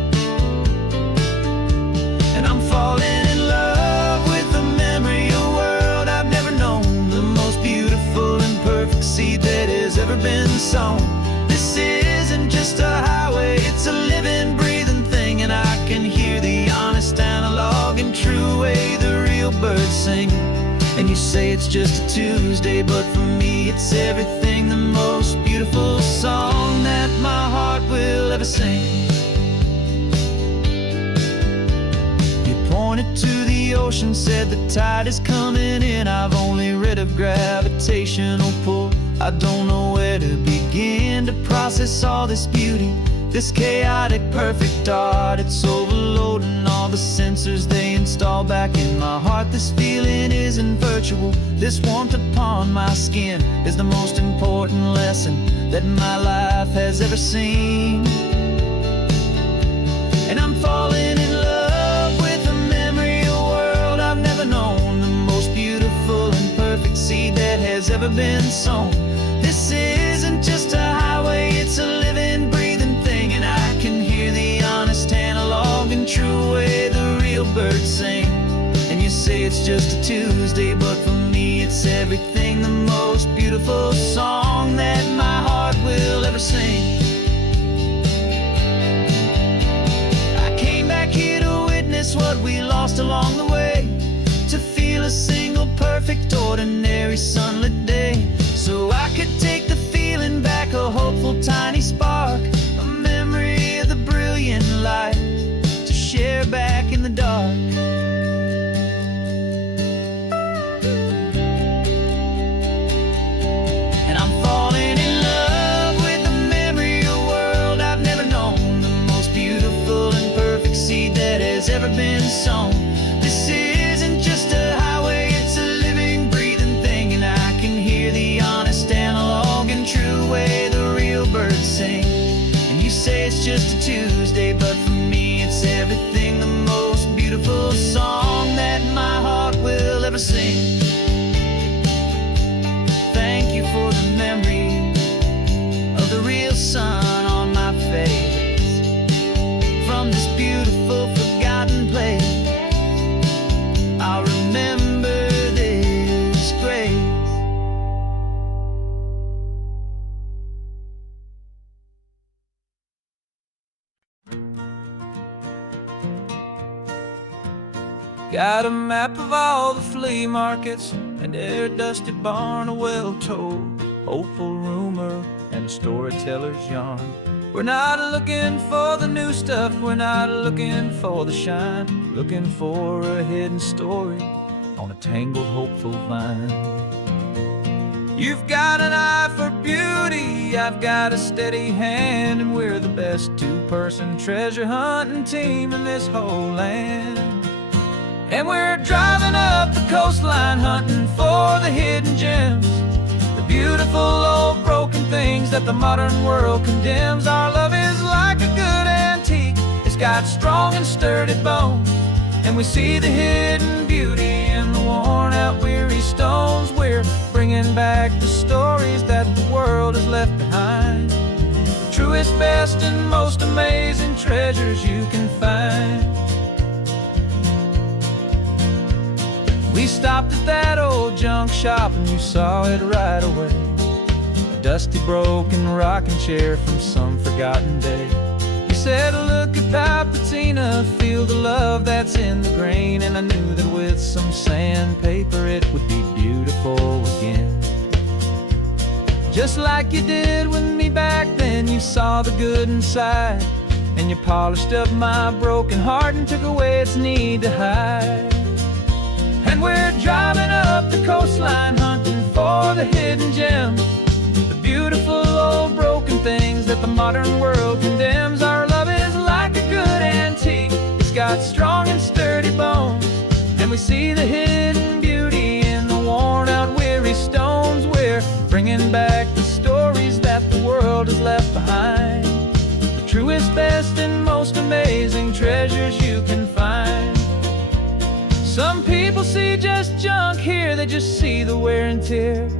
And I'm falling in love with the memory of a world I've never known, the most beautiful and perfect seed that has ever been sown. This isn't just a highway, it's a living, breathing thing, and I can hear the honest, analog, and true way the real birds sing. And you say it's just a Tuesday, but for me it's everything, the most beautiful song that my heart will ever sing. Pointed to the ocean, said the tide is coming in. I've only read of gravitational pull, I don't know where to begin to process all this beauty, this chaotic perfect art. It's overloading all the sensors they install back in my heart. This feeling isn't virtual, this warmth upon my skin is the most important lesson that my life has ever seen. And I'm falling in love known, the most beautiful and perfect seed that has ever been sown. This isn't just a highway, it's a living, breathing thing, and I can hear the honest, analog, and true way the real birds sing. And you say it's just a Tuesday, but for me it's everything, the most beautiful song that my heart will ever sing. I came back here to witness what we lost along the way, to feel a single perfect ordinary sunlit day, so I could take the feeling back, a hopeful tiny spark, a memory of the brilliant light to share back in the dark. sown. This isn't just a highway, it's a living, breathing thing. And I can hear the honest analog and true way the real birds sing. And you say it's just a Tuesday, but for me it's everything, the most beautiful song that my heart will ever sing. Thank you for the memory of the real sun on my face. From this beautiful forgotten place, I'll remember this grace. Got a map of all the flea markets and every dusty barn, a well-told, hopeful rumor and a storyteller's yarn. We're not looking for the new stuff, we're not looking for the shine, looking for a hidden story on a tangled, hopeful vine. You've got an eye for beauty, I've got a steady hand, and we're the best two-person treasure hunting team in this whole land. And we're driving up the coastline hunting for the hidden gems, the beautiful old broken things that the modern world condemns. Our love is like a good antique, it's got strong and sturdy bones, and we see the hidden beauty in the worn out weary stones. We're bringing back the stories that the world has left behind, the truest, best and most amazing treasures you can find. We stopped at that old junk shop and you saw it right away, a dusty broken rocking chair from some forgotten day. You said, look at Papatina, feel the love that's in the grain. And I knew that with some sandpaper it would be beautiful again. Just like you did with me back then, you saw the good inside, and you polished up my broken heart and took away its need to hide. And we're driving up the coastline hunting for the hidden gems, the beautiful old broken things that the modern world condemns. Our love is like a good antique, it's got strong and sturdy bones, and we see the hidden beauty in the worn out weary stones. We're bringing back the stories that the world has left behind, the truest, best and most amazing treasures you can find. Some people see just junk here, they just see the wear and tear,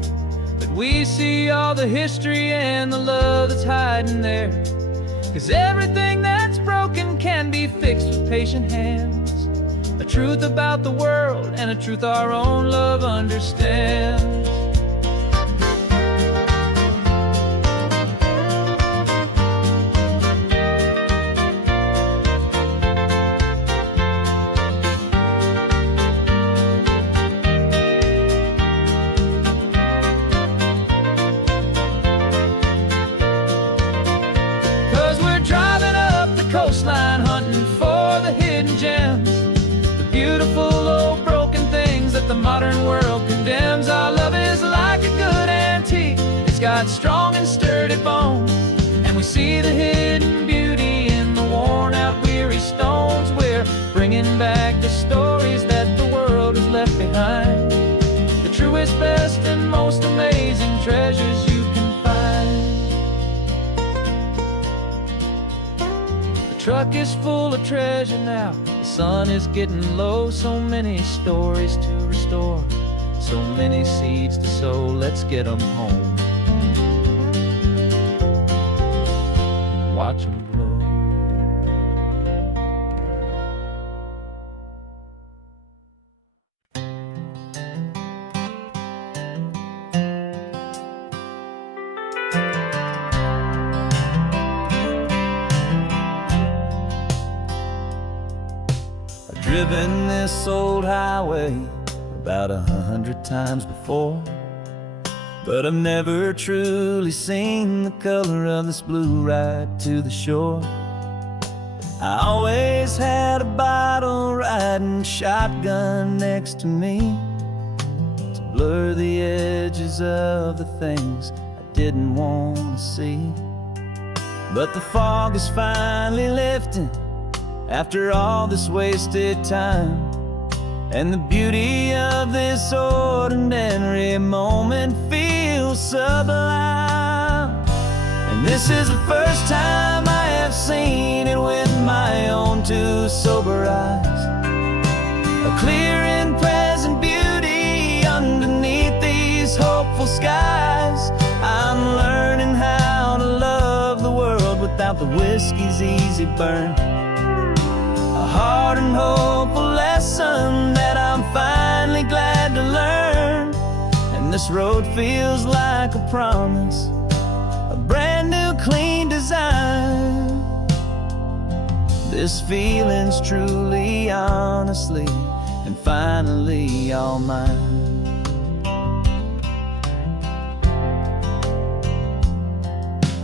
but we see all the history and the love that's hiding there. 'Cause everything that's broken can be fixed with patient hands, a truth about the world and a truth our own love understands. Coastline hunting for the hidden gems, the beautiful old broken things that the modern world condemns. Our love is like a good antique, it's got strong and sturdy bones, and we see the hidden beauty in the worn out weary stones. We're bringing back the stories that the world has left behind, the truest, best and most amazing treasures you can find. The truck is full of treasure now, the sun is getting low. So many stories to restore, so many seeds to sow. Let's get them home, watch them blow. Driven this old highway about 100 times before, but I've never truly seen the color of this blue right to the shore. I always had a bottle riding shotgun next to me to blur the edges of the things I didn't want to see. But the fog is finally lifting, after all this wasted time. And the beauty of this ordinary moment feels sublime. And this is the first time I have seen it with my own two sober eyes. A clear and present beauty underneath these hopeful skies. I'm learning how to love the world without the whiskey's easy burn. A hard and hopeful lesson that I'm finally glad to learn. And this road feels like a promise, a brand new clean design. This feeling's truly, honestly, and finally all mine.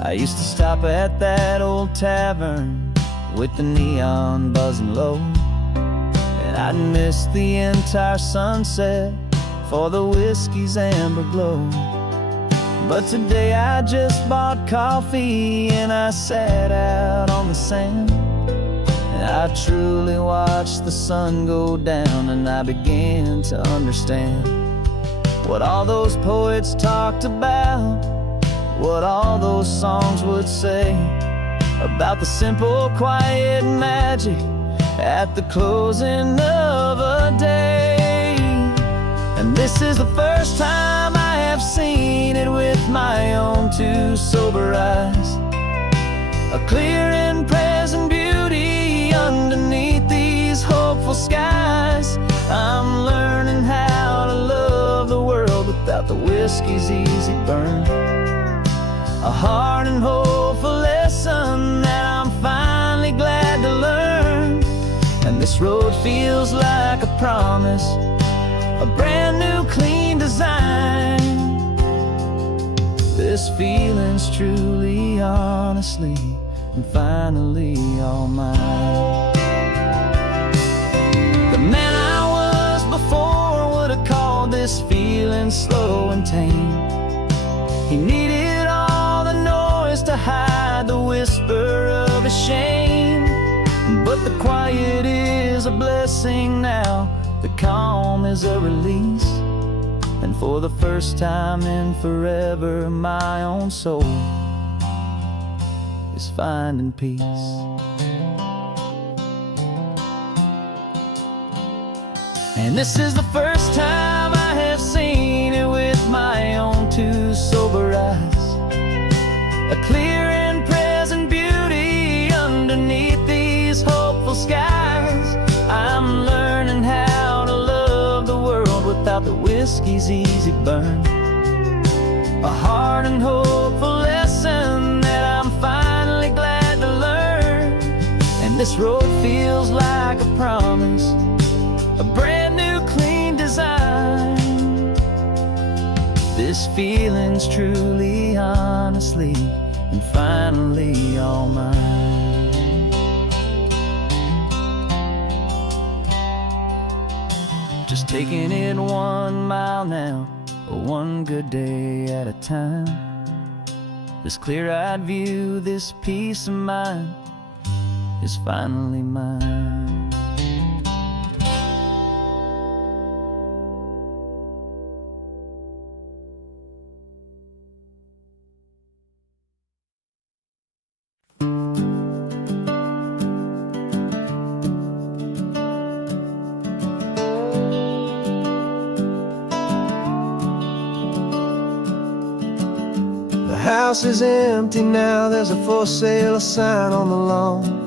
I used to stop at that old tavern with the neon buzzing low, and I'd miss the entire sunset for the whiskey's amber glow. But today I just bought coffee and I sat out on the sand, and I truly watched the sun go down, and I began to understand what all those poets talked about, what all those songs would say about the simple, quiet magic at the closing of a day. And this is the first time I have seen it with my own two sober eyes. A clear and present beauty underneath these hopeful skies. I'm learning how to love the world without the whiskey's easy burn. A hard and hopeful lesson that I'm finally glad to learn. And this road feels like a promise, a brand new clean design. This feeling's truly, honestly, and finally all mine. The man I was before would have called this feeling slow and tame. He needed all the noise to hide the whisper of his shame. But the quiet is a blessing now, the calm is a release. And for the first time in forever, my own soul is finding peace. And this is the first time I have seen it with my own two sober eyes. A clear and present beauty underneath these hopeful skies. I'm learning how to love the world without the whiskey's easy burn. A hard and hopeful lesson that I'm finally glad to learn. And this road feels like a promise, a brand new clean design. This feeling's truly, honestly, and finally all mine. Just taking it 1 mile now, one good day at a time. This clear-eyed view, this peace of mind is finally mine. The house is empty now, there's a for sale sign on the lawn.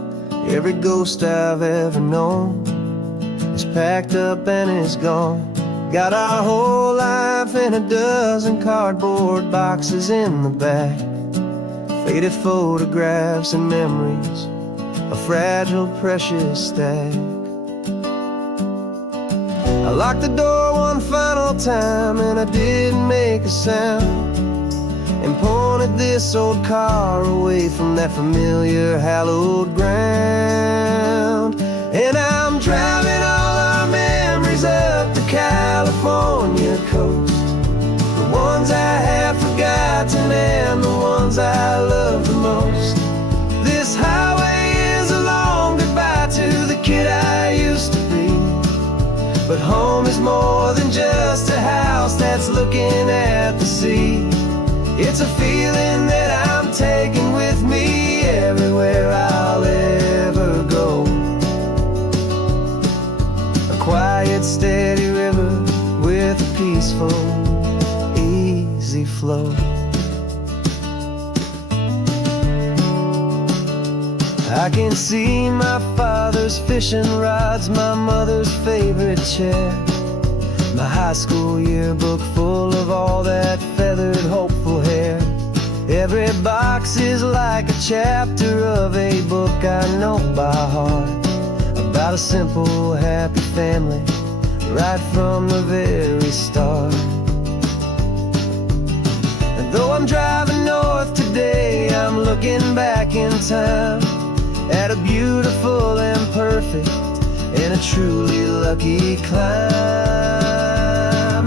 Every ghost I've ever known is packed up and is gone. Got our whole life in a dozen cardboard boxes in the back. Faded photographs and memories, a fragile, precious stack. I locked the door one final time and I didn't make a sound, and pointed this old car away from that familiar hallowed ground. And I'm driving all our memories up the California coast, the ones I have forgotten and the I love the most. This highway is a long goodbye to that's looking at the sea. It's a feeling that I'm taking with me everywhere I'll ever go. A quiet, steady river with a peaceful, easy flow. I can see my father's fishing rods, my mother's favorite chair, my high school yearbook full of all that feathered, hopeful hair. Every box is like a chapter of a book I know by heart, about a simple, happy family right from the very start. And though I'm driving north today, I'm looking back in time at a beautiful and perfect and a truly lucky climb.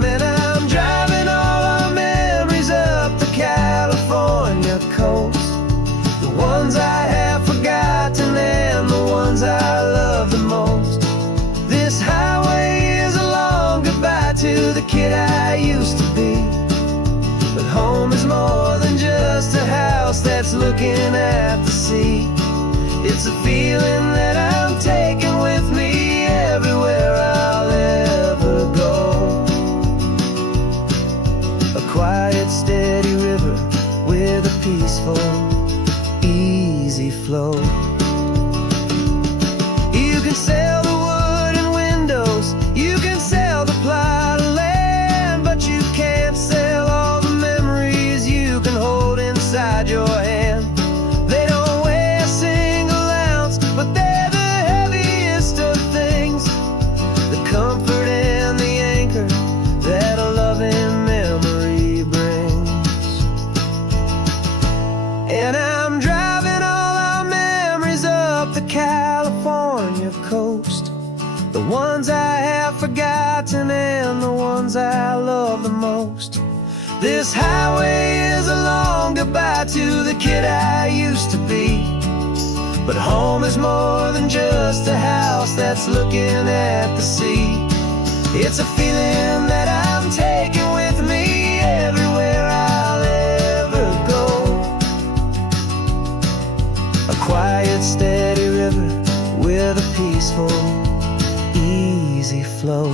And I'm driving all our memories up the California coast, the ones I have forgotten and the ones I love the most. This highway is a long goodbye to the kid I used to be, but home is more than just a house that's looking at the sea. It's a feeling that I'm taking with me everywhere I'll ever go. A quiet, steady river with a peaceful, easy flow. You can sail the wooden windows, you can sail the plot of land, but you can't sail all the memories you can hold inside your hand. They don't weigh a single ounce, but they're the heaviest of things, the comfort and the anchor that a loving memory brings. And I'm driving all our memories up the California coast, the ones I have forgotten and the ones I love the most. This highway is a long goodbye to the kid I used to be, but home is more than just a house that's looking at the sea. It's a feeling that I'm taking with me everywhere I'll ever go. A quiet, steady river with a peaceful, easy flow.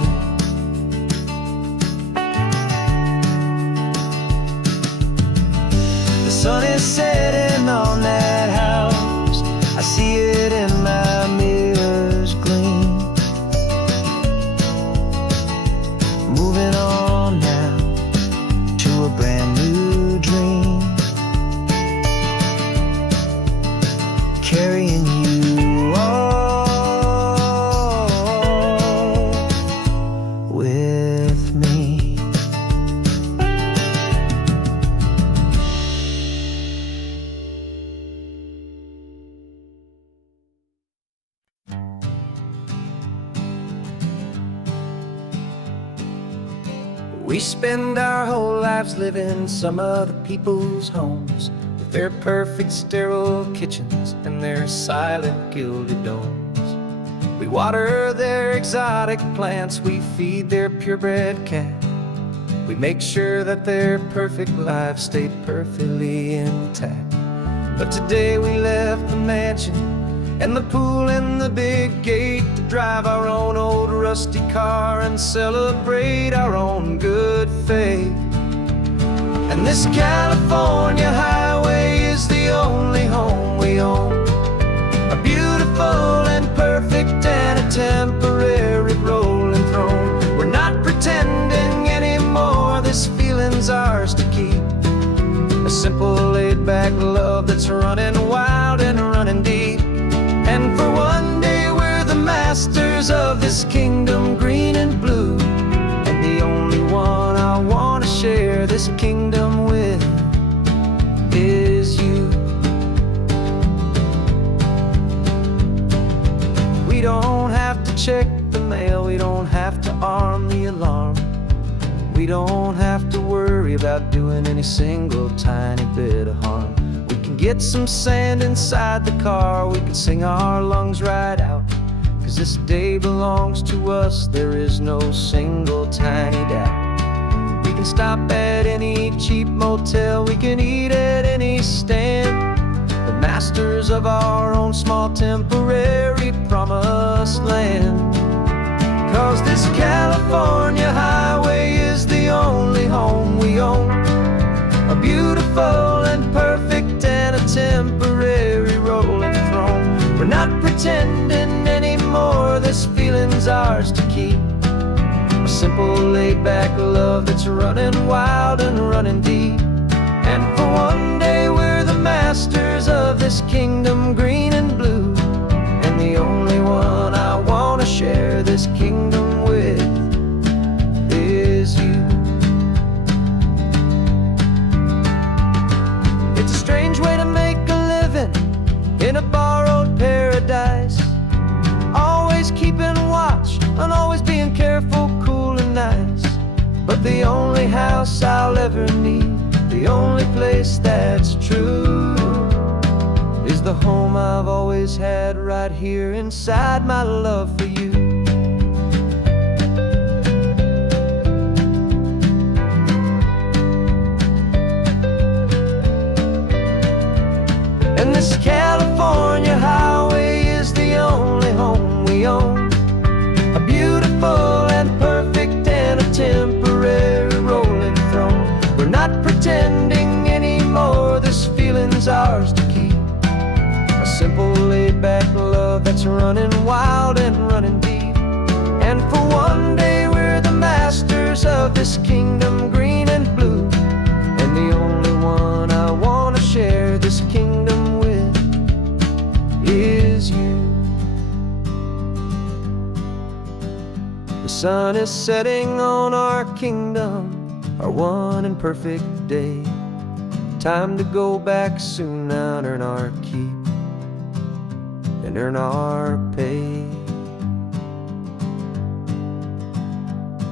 The sun is setting on that house, I see it in my mirror's gleam. Moving on now to a brand new dream, carrying you all with me. We spend our whole lives living some other people's homes, with their perfect sterile kitchens and their silent gilded domes. We water their exotic plants, we feed their purebred cat. We make sure that their perfect lives stayed perfectly intact. But today we left the mansion and the pool and the big gate to drive our own old rusty car and celebrate our own good faith. And this California highway is the only home we own, a beautiful and perfect and a temporary rolling throne. We're not pretending anymore, this feeling's ours to keep, a simple laid-back love that's running wild and running deep. And for one day we're the masters of this kingdom green and blue, and the only one I want to share this kingdom with is you. We don't have to check the mail, we don't have to arm the alarm, we don't have to worry about doing any single tiny bit of harm. We can get some sand inside the car, we can sing our lungs right out, 'cause this day belongs to us, there is no single tiny doubt. We can stop at any cheap motel, we can eat at any stand. The masters of our own small temporary promised land. 'Cause this California highway is the only home we own, a beautiful and perfect and a temporary rolling throne. We're not pretending anymore, this feeling's ours to keep. A simple laid-back love that's running wild and running deep. And for one day we're the masters of this kingdom green and blue, and the only one I wanna share this kingdom with is you. It's a strange way to make a living in a borrowed paradise, always keeping watch and always being careful, cool and nice. But the only house I'll ever need, the only place that's true, is the home I've always had right here inside my love for you. And this California highway is the only home we own, a beautiful and perfect and a temporary rolling throne. We're not pretending anymore, this feeling's ours to keep. A simple laid-back love that's running wild and running deep. And for one day we're the masters of this kingdom green and blue, and the only one I wanna share this kingdom with is you. The sun is setting on our kingdom, our one and perfect day. Time to go back soon now and earn our keep and earn our pay.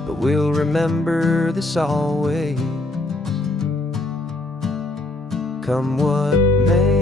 But we'll remember this always, come what may.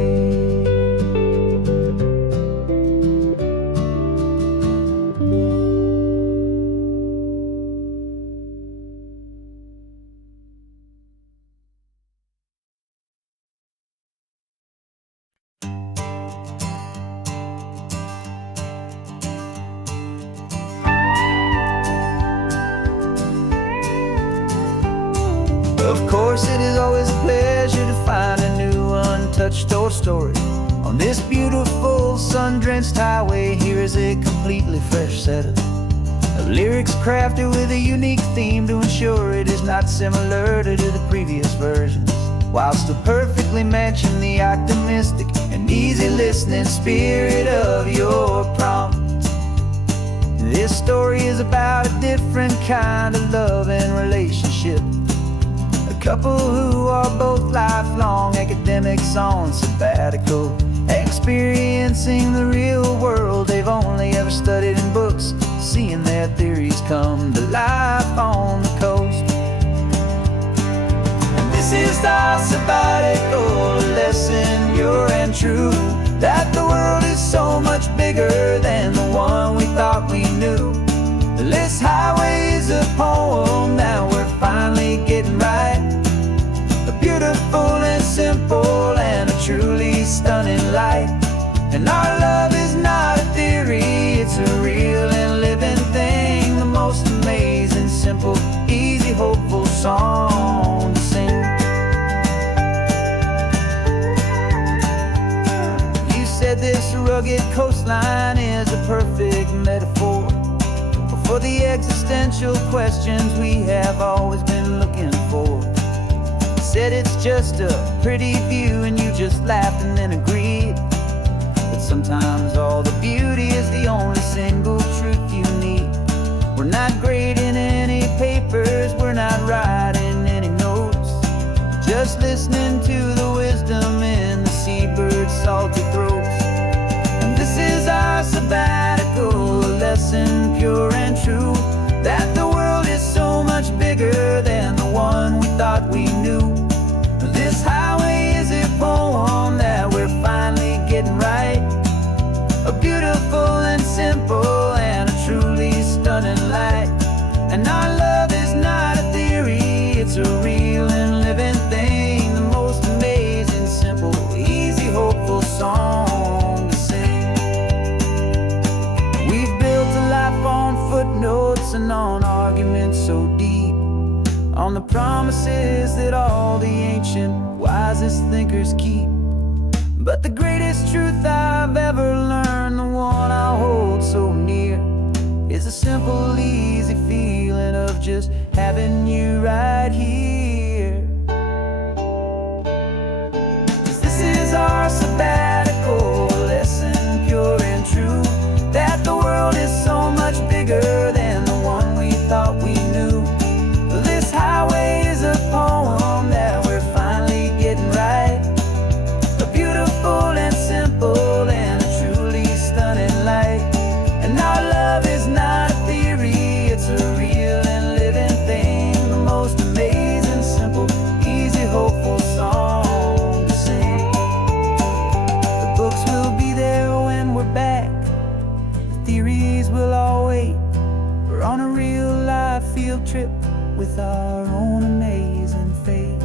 Of course, it is always a pleasure to find a new untouched old story. On this beautiful sun-drenched highway, here is a completely fresh set of lyrics crafted with a unique theme to ensure it is not similar to the previous versions, while still perfectly matching the optimistic and easy listening spirit of your prompt. This story is about a different kind of love and relationship, couple who are both lifelong academics on sabbatical, experiencing the real world they've only ever studied in books, seeing their theories come to life on the coast. And this is our sabbatical lesson, pure and true, that the world is so much bigger than the one we thought we knew. This highway is a poem that we're finally getting right, a beautiful and simple and a truly stunning light. And our love is not a theory, it's a real and living thing, the most amazing, simple, easy, hopeful song to sing. You said this rugged coastline is a perfect metaphor for the existential questions we have always been looking for. Said it's just a pretty view and you just laughed and then agreed, but sometimes all the beauty is the only single truth you need. We're not grading any papers, we're not writing any notes, just listening to the wisdom in the seabird's salty throats. And this is our sabbatical lesson, pure and true, that the world is so much bigger than the one we thought we knew. This highway is a poem that we're finally getting right, a beautiful and simple and a truly stunning light. And our love is not a theory, it's a wisest thinkers keep. But the greatest truth I've ever learned, the one I hold so near, is a simple, easy feeling of just having you right here. 'Cause this is our sabbatical, lesson pure and true, that the world is so much bigger than the one we thought we knew. This highway is a poem that we're finally getting right, a beautiful and simple and a truly stunning light. And our love is not a theory, it's a real and living thing, the most amazing, simple, easy, hopeful song to sing. The books will be there when we're back, the theories will all wait. We're on a real life field trip with our own amazing fate,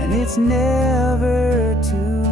and it's never too